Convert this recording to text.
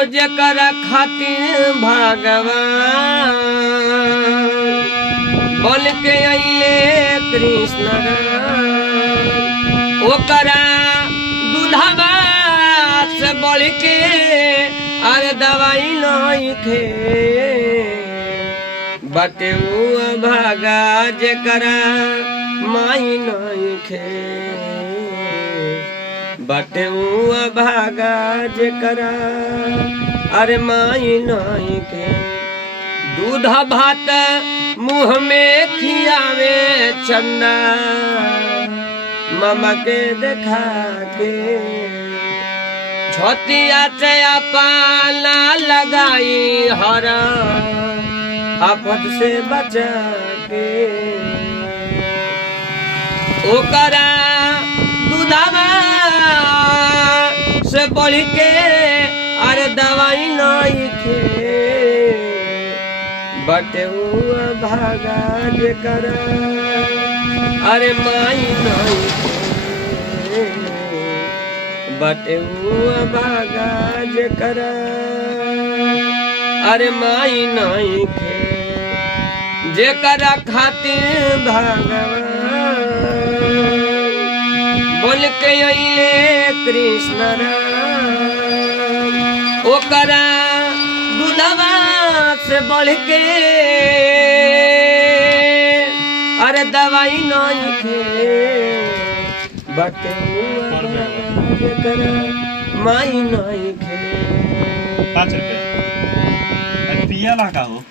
जकर खातिर भगवान बोल के अइले कृष्ण राम ओकरा दूधवा से बोल के अरे दवाई नहीं खे बटेऊ भागा जकरा माई नहीं खे बटेऊ भागा जकरा अरे माई नहीं के दूध भात मुँह में खियावे चंदा मामा के देखा के छोटिया चया पाला लगाई हरा आफत से बचा के ओकरा दूधवा से बढ़ के अरे दवाई नहीं खे बटेऊ भागा जकरा अरे माई नहीं खे बटेऊ भागा जकरा अरे माई नहीं खे जकरा खातिर भगवान बोल के अइले कृष्ण राम ओकरा दूधवा से बढ़ के अरे दवाई नहीं खे बटेऊ जकरा माई नहीं खे 5 रुपए पिया ला का हो